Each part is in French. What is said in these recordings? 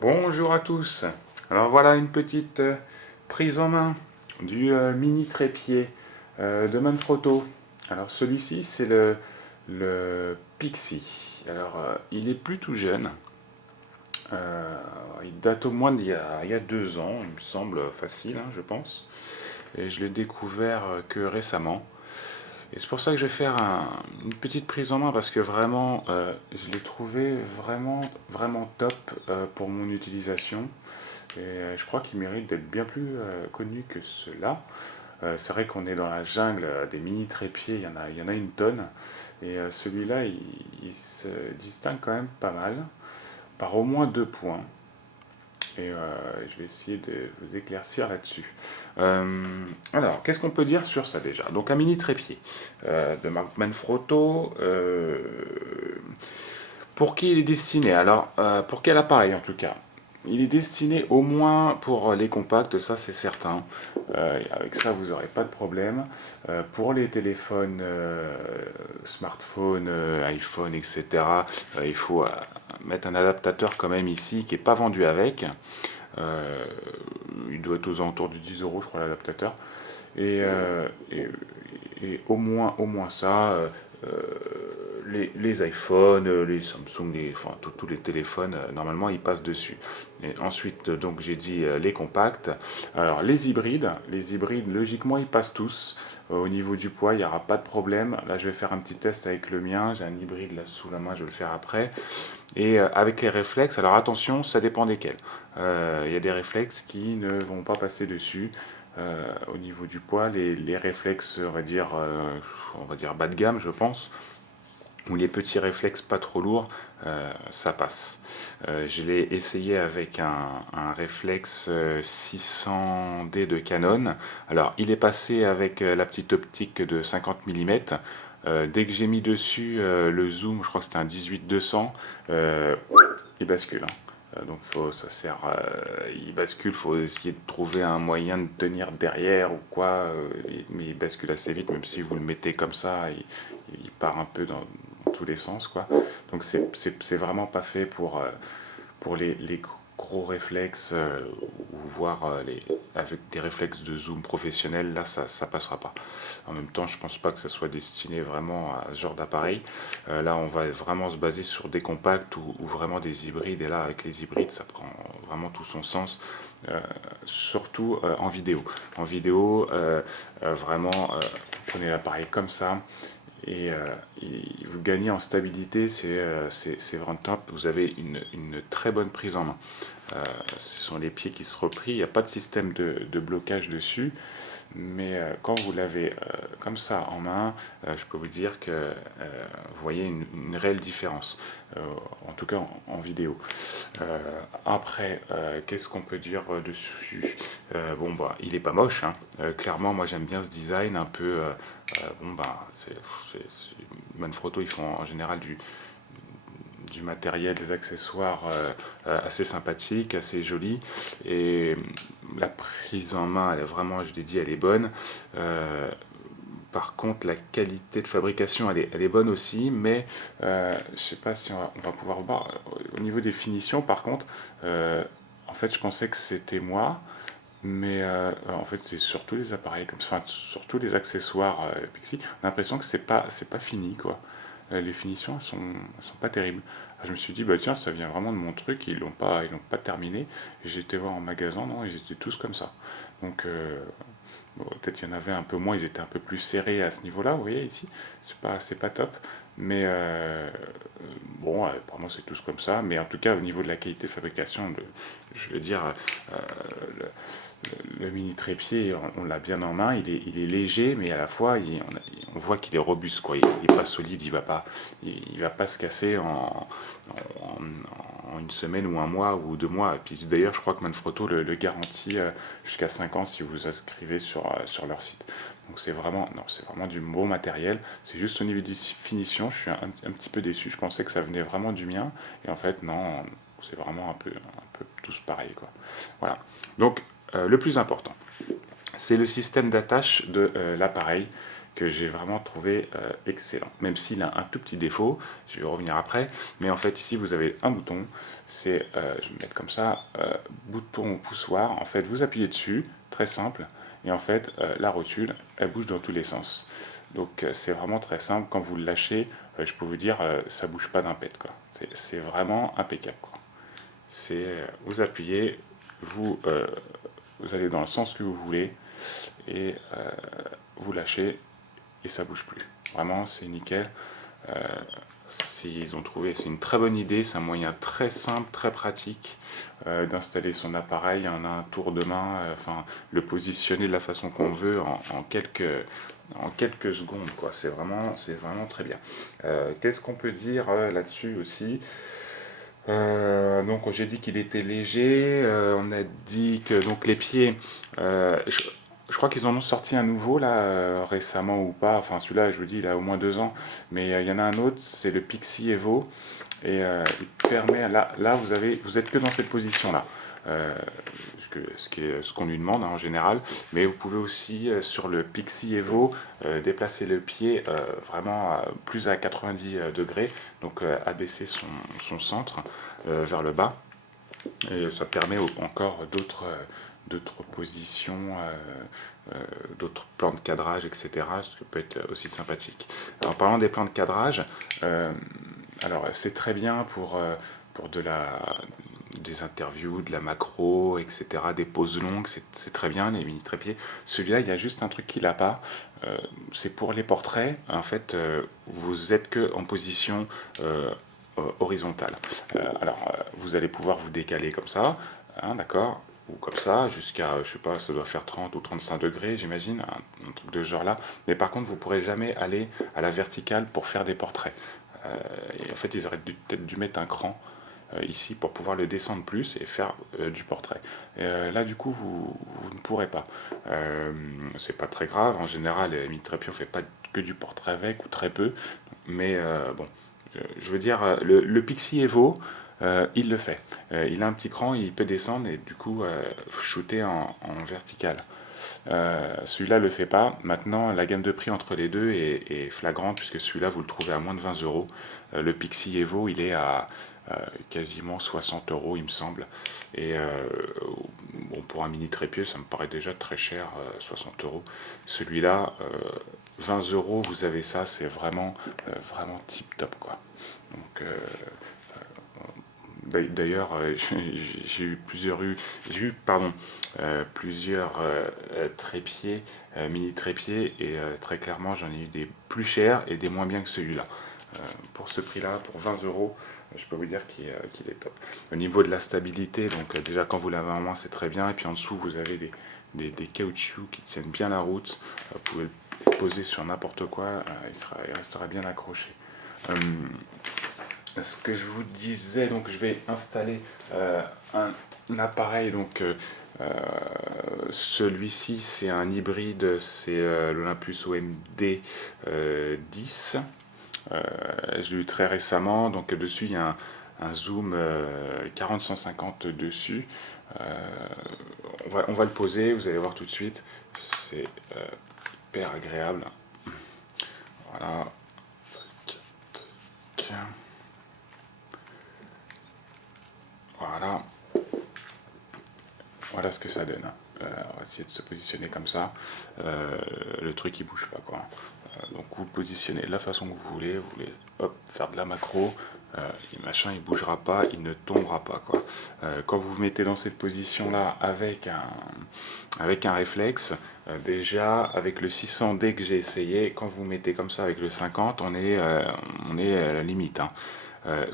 Bonjour à tous. Alors voilà une petite prise en main du mini trépied de Manfrotto. Alors celui-ci c'est le Pixie. Alors il est plutôt jeune. Il date au moins il y a 2 ans, il me semble facile, hein, je pense. Et je l'ai découvert que récemment. Et c'est pour ça que je vais faire une petite prise en main parce que vraiment, je l'ai trouvé vraiment top pour mon utilisation. Et je crois qu'il mérite d'être bien plus connu que cela. C'est vrai qu'on est dans la jungle des mini trépieds, il y en a une tonne. Et celui-là, il se distingue quand même pas mal, par au moins 2 points. Et je vais essayer de vous éclaircir là-dessus. Alors, qu'est-ce qu'on peut dire sur ça déjà? Donc un mini trépied de marque Manfrotto. Pour qui il est destiné? Alors, pour quel appareil en tout cas? Il est destiné au moins pour les compacts, ça c'est certain. Avec ça, vous n'aurez pas de problème. Pour les téléphones, smartphones, iPhone, etc., il faut mettre un adaptateur quand même ici qui n'est pas vendu avec. Il doit être aux alentours du 10 euros, je crois, l'adaptateur. Et, et au moins ça. Les iPhones, les Samsung, enfin tous les téléphones, normalement ils passent dessus. Et ensuite, donc j'ai dit les compacts. Alors les hybrides, logiquement ils passent tous. Au niveau du poids, il n'y aura pas de problème. Là, je vais faire un petit test avec le mien. J'ai un hybride là sous la main, je vais le faire après. Et avec les réflexes, alors attention, ça dépend desquels. Il y a des réflexes qui ne vont pas passer dessus. Au niveau du poids, les réflexes, on va dire bas de gamme, je pense, ou les petits réflexes pas trop lourds, ça passe. Je l'ai essayé avec un réflexe 600D de Canon. Alors, il est passé avec la petite optique de 50 mm. Dès que j'ai mis dessus le zoom, je crois que c'était un 18-200, il bascule. Hein. Donc il bascule, faut essayer de trouver un moyen de tenir derrière ou quoi, mais il bascule assez vite, même si vous le mettez comme ça, il part un peu dans tous les sens, quoi. Donc c'est vraiment pas fait pour les gros réflexes, ou voire avec des réflexes de zoom professionnels, là ça passera pas. En même temps, je pense pas que ça soit destiné vraiment à ce genre d'appareil. Là, on va vraiment se baser sur des compacts ou vraiment des hybrides, et là, avec les hybrides, ça prend vraiment tout son sens. Surtout en vidéo. En vidéo, vraiment, prenez l'appareil comme ça, et vous gagnez en stabilité, c'est vraiment top. Vous avez une très bonne prise en main. Ce sont les pieds qui se replient, il n'y a pas de système de blocage dessus, mais quand vous l'avez comme ça en main, je peux vous dire que vous voyez une réelle différence, en tout cas en vidéo. Après, qu'est-ce qu'on peut dire dessus? Bon, bah, il est pas moche, hein. Clairement, moi j'aime bien ce design un peu. Bon, bah, Manfrotto, ils font en général du matériel, des accessoires assez sympathiques, assez jolis, et la prise en main, elle est vraiment, je l'ai dit, elle est bonne. Par contre, la qualité de fabrication, elle est bonne aussi, mais je sais pas si on va pouvoir voir. Au niveau des finitions, par contre, en fait, je pensais que c'était moi, mais en fait, c'est sur tous les appareils, enfin, sur tous les accessoires Pixie, on a l'impression que c'est pas fini, quoi. Les finitions, elles sont pas terribles. Je me suis dit, bah tiens, ça vient vraiment de mon truc, ils l'ont pas terminé. Et j'ai été voir en magasin, non, ils étaient tous comme ça. Donc, bon, peut-être il y en avait un peu moins, ils étaient un peu plus serrés à ce niveau-là, vous voyez ici, c'est pas top. Mais bon, apparemment c'est tous comme ça. Mais en tout cas, au niveau de la qualité de fabrication, je veux dire, le mini trépied, on l'a bien en main, il est léger, mais à la fois, on voit qu'il est robuste, quoi. Il n'est pas solide, il va pas se casser en une semaine ou un mois ou 2 mois. Et puis d'ailleurs, je crois que Manfrotto le garantit jusqu'à 5 ans si vous inscrivez sur leur site. Donc c'est vraiment du beau matériel. C'est juste au niveau des finitions, je suis un petit peu déçu. Je pensais que ça venait vraiment du mien, et en fait non, c'est vraiment un peu tous pareil, quoi. Voilà. Donc le plus important, C'est le système d'attache de l'appareil que j'ai vraiment trouvé excellent. Même s'il a un tout petit défaut, je vais revenir après, mais en fait ici vous avez un bouton, c'est, je vais me mettre comme ça, bouton poussoir, en fait vous appuyez dessus, très simple, et en fait la rotule, elle bouge dans tous les sens. Donc c'est vraiment très simple, quand vous le lâchez, je peux vous dire, ça bouge pas d'un pet, quoi. C'est vraiment impeccable, quoi. C'est, vous appuyez, vous, vous allez dans le sens que vous voulez, et vous lâchez et ça bouge plus. Vraiment, c'est nickel. Euh, S'ils ont trouvé, c'est une très bonne idée, c'est un moyen très simple, très pratique d'installer son appareil en un tour de main, enfin le positionner de la façon qu'on veut en quelques secondes, quoi. C'est vraiment très bien. Qu'est-ce qu'on peut dire là-dessus aussi? Donc j'ai dit qu'il était léger, on a dit que donc les pieds, je crois qu'ils en ont sorti un nouveau là récemment ou pas, enfin celui-là je vous dis il a au moins 2 ans, mais il y en a un autre, c'est le Pixie Evo, et il permet, là vous êtes que dans cette position là. Euh, ce qu'on lui demande hein, en général, mais vous pouvez aussi sur le Pixie Evo déplacer le pied vraiment plus à 90 degrés, donc abaisser son centre vers le bas, et ça permet encore d'autres positions, d'autres plans de cadrage, etc., ce qui peut être aussi sympathique. En parlant des plans de cadrage, alors c'est très bien pour des interviews, de la macro, etc., des pauses longues, c'est très bien, les mini trépieds. Celui-là, il y a juste un truc qu'il n'a pas, c'est pour les portraits, en fait, vous êtes que en position horizontale. Vous allez pouvoir vous décaler comme ça, hein, d'accord, ou comme ça, jusqu'à, je sais pas, ça doit faire 30 ou 35 degrés, j'imagine, un truc de ce genre-là. Mais par contre, vous pourrez jamais aller à la verticale pour faire des portraits. Et en fait, ils auraient peut-être dû mettre un cran ici pour pouvoir le descendre plus et faire du portrait. Là, du coup, vous ne pourrez pas. C'est pas très grave. En général, les mini-trépieds, on fait pas que du portrait avec ou très peu. Mais bon, je veux dire, le Pixie Evo, il le fait. Il a un petit cran, il peut descendre et du coup shooter en vertical. Celui-là le fait pas. Maintenant, la gamme de prix entre les deux est flagrante puisque celui-là vous le trouvez à moins de 20 euros. Le Pixie Evo, il est à quasiment 60 euros, il me semble. Et bon, pour un mini trépied, ça me paraît déjà très cher, 60 euros. Celui-là, 20 euros, vous avez ça, c'est vraiment tip top, quoi. Donc, d'ailleurs, j'ai eu plusieurs trépieds, mini trépieds, et très clairement, j'en ai eu des plus chers et des moins bien que celui-là. Pour ce prix-là, pour 20 euros, je peux vous dire qu'il est top. Au niveau de la stabilité, donc déjà quand vous l'avez en main, c'est très bien. Et puis en dessous, vous avez des caoutchoucs qui tiennent bien la route. Vous pouvez le poser sur n'importe quoi, il restera bien accroché. Ce que je vous disais, donc je vais installer un appareil, donc celui-ci c'est un hybride, c'est l'Olympus OMD 10. Je l'ai eu très récemment, donc dessus il y a un zoom 40-150 dessus. On va le poser, vous allez voir tout de suite, c'est hyper agréable. Voilà. Voilà. Voilà ce que ça donne. On va essayer de se positionner comme ça. Le truc il bouge pas, quoi. Donc vous le positionnez de la façon que vous voulez hop, faire de la macro, et machin il bougera pas, il ne tombera pas, quoi. Quand vous vous mettez dans cette position là avec un réflexe, déjà avec le 600D que j'ai essayé, quand vous mettez comme ça avec le 50, on est à la limite, hein.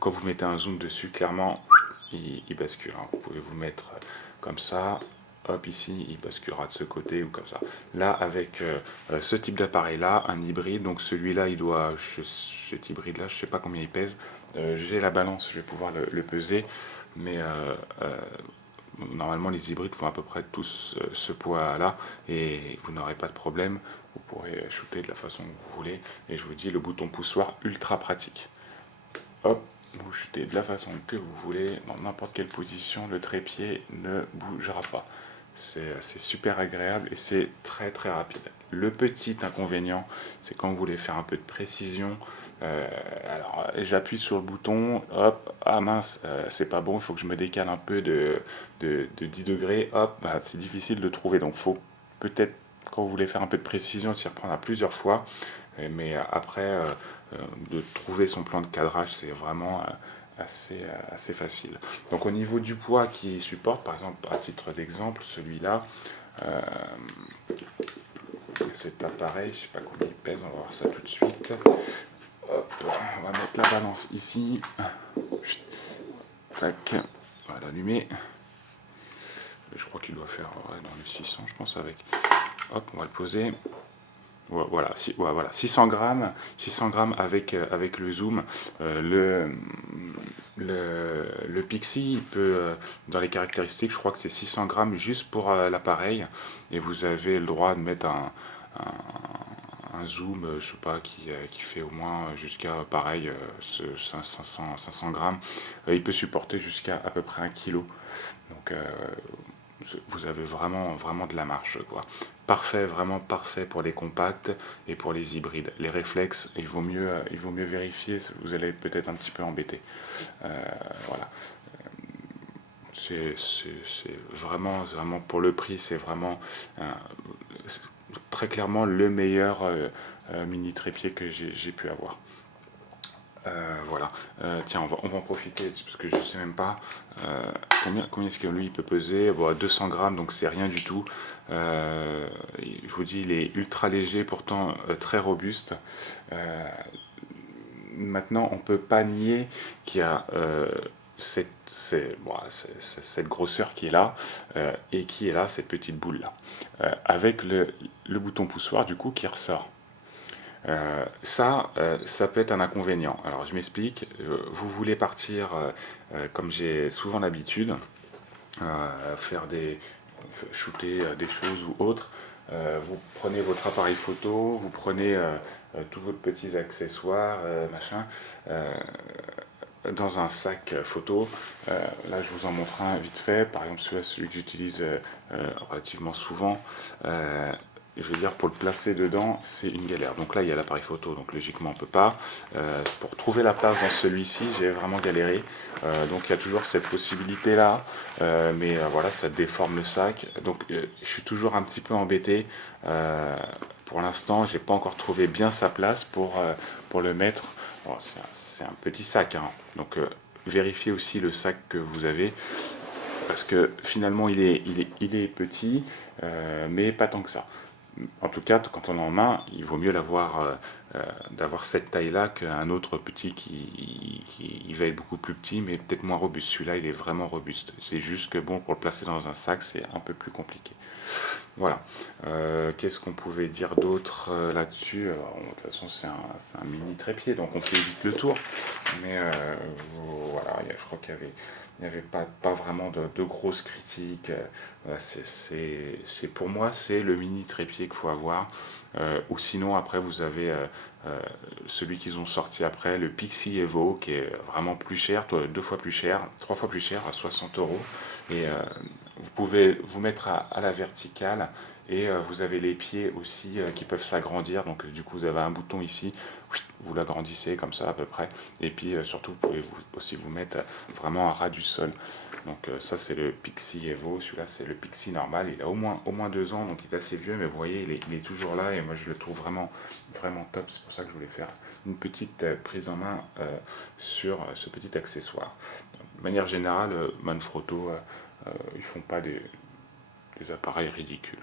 Quand vous mettez un zoom dessus, clairement il bascule, hein. Vous pouvez vous mettre comme ça, hop, ici il basculera de ce côté ou comme ça. Là avec ce type d'appareil là, un hybride, donc celui-là il doit, cet hybride là je sais pas combien il pèse, j'ai la balance, je vais pouvoir le peser, mais normalement les hybrides font à peu près tous ce poids là et vous n'aurez pas de problème, vous pourrez shooter de la façon que vous voulez, et je vous dis le bouton poussoir ultra pratique. Hop, vous shootez de la façon que vous voulez, dans n'importe quelle position, le trépied ne bougera pas. C'est super agréable et c'est très très rapide. Le petit inconvénient, c'est quand vous voulez faire un peu de précision. Alors j'appuie sur le bouton, hop, ah mince, c'est pas bon, il faut que je me décale un peu de 10 degrés, hop, bah, c'est difficile de trouver. Donc faut peut-être, quand vous voulez faire un peu de précision, s'y reprendre à plusieurs fois. Mais après, de trouver son plan de cadrage, c'est vraiment assez facile. Donc au niveau du poids qu'il supporte, par exemple, à titre d'exemple, celui-là, euh, cet appareil, je ne sais pas combien il pèse, on va voir ça tout de suite. Hop, on va mettre la balance ici. Tac, on va l'allumer. Je crois qu'il doit faire ouais, dans les 600, je pense, avec. Hop, on va le poser. Voilà, voilà, 600 grammes avec le zoom. Le Pixie, il peut, dans les caractéristiques, je crois que c'est 600 grammes juste pour l'appareil. Et vous avez le droit de mettre un zoom, je sais pas, qui fait au moins jusqu'à, pareil, 500 grammes. Il peut supporter jusqu'à à peu près 1 kilo. Donc, vous avez vraiment de la marge, quoi. Parfait, vraiment parfait pour les compacts et pour les hybrides. Les réflexes, il vaut mieux vérifier, vous allez être peut-être un petit peu embêté. Voilà. C'est vraiment pour le prix, c'est vraiment très clairement le meilleur mini trépied que j'ai pu avoir. Voilà. Tiens, on va en profiter parce que je ne sais même pas combien est-ce que lui il peut peser. Bon, 200 grammes, donc c'est rien du tout. Je vous dis, il est ultra léger, pourtant très robuste. Maintenant, on ne peut pas nier qu'il y a cette grosseur qui est là et qui est là, cette petite boule là, avec le bouton poussoir du coup qui ressort. Ça peut être un inconvénient. Alors je m'explique, vous voulez partir, comme j'ai souvent l'habitude, shooter des choses ou autres, vous prenez votre appareil photo, vous prenez tous vos petits accessoires, machin, dans un sac photo. Là je vous en montre un vite fait, par exemple celui que j'utilise relativement souvent. Je veux dire, pour le placer dedans, c'est une galère. Donc là, il y a l'appareil photo, donc logiquement, on ne peut pas. Pour trouver la place dans celui-ci, j'ai vraiment galéré. Donc il y a toujours cette possibilité-là. Mais voilà, ça déforme le sac. Donc je suis toujours un petit peu embêté. Pour l'instant, j'ai pas encore trouvé bien sa place pour le mettre. C'est un petit sac, hein. Donc vérifiez aussi le sac que vous avez. Parce que finalement, il est petit, mais pas tant que ça. En tout cas, quand on est en main, il vaut mieux d'avoir cette taille-là qu'un autre petit qui va être beaucoup plus petit, mais peut-être moins robuste. Celui-là, il est vraiment robuste. C'est juste que bon, pour le placer dans un sac, c'est un peu plus compliqué. Voilà. Qu'est-ce qu'on pouvait dire d'autre là-dessus? De toute façon, c'est un mini trépied, donc on fait vite le tour. Mais voilà, je crois qu'il n'y avait pas vraiment de grosses critiques. Pour moi, c'est le mini trépied qu'il faut avoir. Ou sinon, après, vous avez celui qu'ils ont sorti après, le Pixie Evo, qui est vraiment plus cher, 2 fois plus cher, 3 fois plus cher, à 60 €. Et vous pouvez vous mettre à la verticale et vous avez les pieds aussi qui peuvent s'agrandir. Donc du coup, vous avez un bouton ici, vous l'agrandissez comme ça à peu près. Et puis surtout, vous pouvez aussi vous mettre vraiment à ras du sol. Donc ça, c'est le Pixie Evo. Celui-là, c'est le Pixie normal. Il a au moins 2 ans, donc il est assez vieux. Mais vous voyez, il est toujours là et moi, je le trouve vraiment top. C'est pour ça que je voulais faire une petite prise en main sur ce petit accessoire. De manière générale, Manfrotto, ils font pas des appareils ridicules.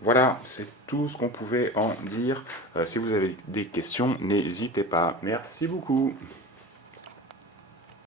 Voilà, c'est tout ce qu'on pouvait en dire. Si vous avez des questions, n'hésitez pas. Merci beaucoup.